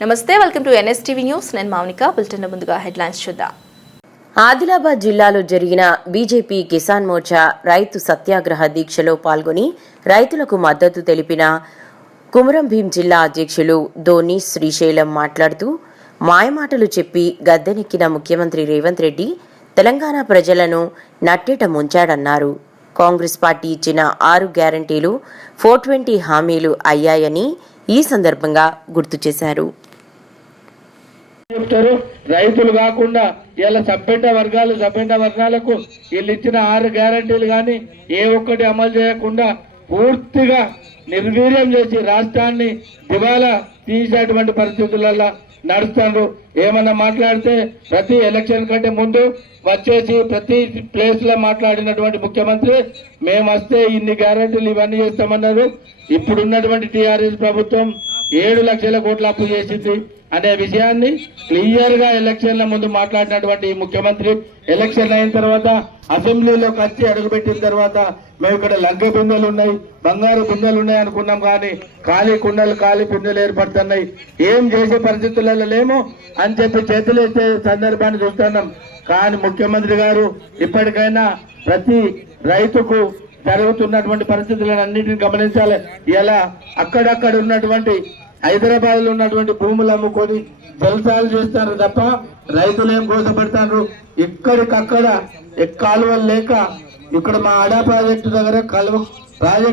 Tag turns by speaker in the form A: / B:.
A: నమస్తే welcome to NSTV news. నేను Mounika. Bulletin ముందుగా హెడ్లైన్స్ చూద్దాం.
B: ఆదిలాబాద్ జిల్లాలో జరిగిన బీజేపీ కిసాన్ మోర్చా రైతు సత్యాగ్రహ దీక్షలో పాల్గొని రైతులకు మద్దతు తెలిపిన కుమరం భీం జిల్లా అధ్యక్షులు ధోని శ్రీశైలం మాట్లాడుతూ మాయమాటలు చెప్పి గద్దెనెక్కిన ముఖ్యమంత్రి రేవంత్ రెడ్డి తెలంగాణ ప్రజలను నట్టేట ముంచాడన్నారు. కాంగ్రెస్ పార్టీ ఇచ్చిన ఆరు గ్యారంటీలు ఫోర్ ట్వంటీ హామీలు అయ్యాయని ఈ సందర్భంగా గుర్తు చేశారు.
C: చెప్తారు రైతులు కాకుండా ఇలా సబ్బెంట వర్గాలు సబ్బెంట వర్గాలకు వీళ్ళు ఇచ్చిన ఆరు గ్యారంటీలు కానీ ఏ ఒక్కటి అమలు చేయకుండా పూర్తిగా నిర్వీర్యం చేసి రాష్ట్రాన్ని దివాలా తీసేటువంటి పరిస్థితులలో నడుస్తున్నారు ఏమన్నా మాట్లాడితే ప్రతి ఎలక్షన్ కంటే ముందు వచ్చేసి ప్రతి ప్లేస్లో మాట్లాడినటువంటి ముఖ్యమంత్రి మేము వస్తే ఇన్ని గ్యారంటీలు ఇవన్నీ చేస్తామన్నారు. ఇప్పుడున్నటువంటి టిఆర్ఎస్ ప్రభుత్వం ఏడు లక్షల కోట్ల అప్పు చేసింది అనే విషయాన్ని క్లియర్గా ఎలక్షన్ల ముందు మాట్లాడినటువంటి ముఖ్యమంత్రి ఎలక్షన్ అయిన తర్వాత అసెంబ్లీలోకి వచ్చి అడుగుపెట్టిన తర్వాత మేము ఇక్కడ లంక బిందెలు ఉన్నాయి బంగారు బిందెలు ఉన్నాయి అనుకున్నాం కానీ ఖాళీ కుండలు ఖాళీ బిందెలు ఏర్పడుతున్నాయి. ఏం చేసే పరిస్థితులలో లేము అని చెప్పి చేతులు వేసే సందర్భాన్ని చూస్తున్నాం. కానీ ముఖ్యమంత్రి గారు ఇప్పటికైనా ప్రతి రైతుకు జరుగుతున్నటువంటి పరిస్థితులను అన్నింటిని గమనించాలి. ఇలా అక్కడక్కడ ఉన్నటువంటి హైదరాబాద్లో ఉన్నటువంటి భూములు అమ్ముకొని జలసాలు చేస్తారు తప్ప రైతులు ఏం కోసపడతారు? ఇక్కడికక్కడ కాలువలు లేక ఇక్కడ మా ఆడా ప్రాజెక్టు దగ్గర కలువ ప్రాజెక్ట్